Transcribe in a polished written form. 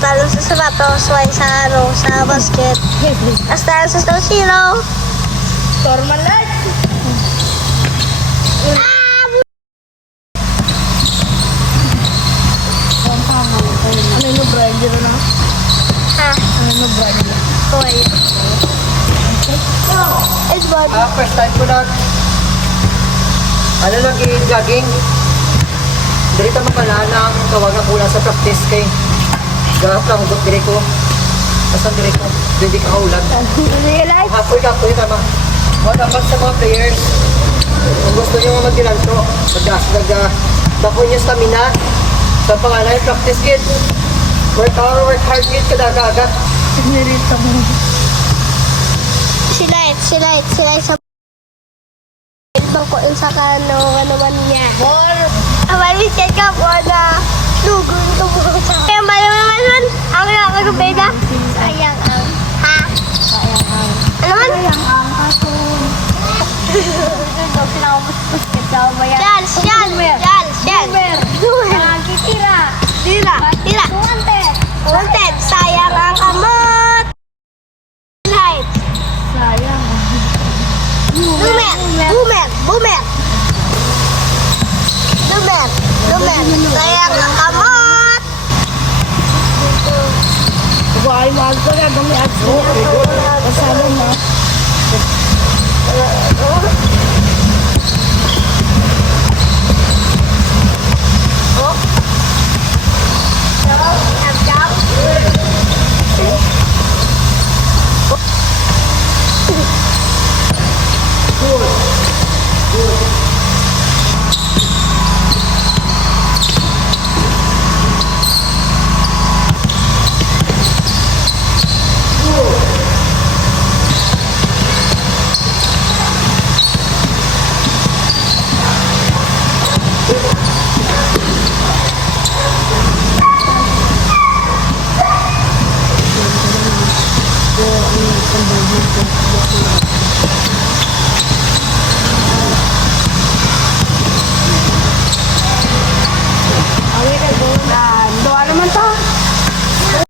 talo sa sapatos, Y sa basket. Tapos talo sa Snow Zero. Storman light. Ano yung Brian dito na? Ha? Ano yung Brian dito? Boy. It's bad. First time ko na ano nag-jogging. Dito makalala ang tawagan ko lang sa practice kay gahap lang hugot dire ko. Basta dire ko, hindi ka kaulan. Realize? Kapoy tama. Mga dapat sa mga players, kung gusto nyo mag-dilanto, dakoy nyo stamina. Sa pangalan yung practice kid. Work hard kid, kadaga-aga. Nirita mo. Sila sa bangko sa ano man niya. Ball. Amalis ka ka po na lugun ko po sa kaya malaman ang nakakagabeda. Sayang ang. Ha? Sayang ang. Ano man? Sayang ang kasun. Ito, pinakamuspuskit daw ba yan? Yan. Nakakitira. Tira. Wanted. Sayang ang kamot. Light. Sayang. Boomer. Sayang ang kamot. Buhay mo agto na. Dami agto na. Kasama na. Jump.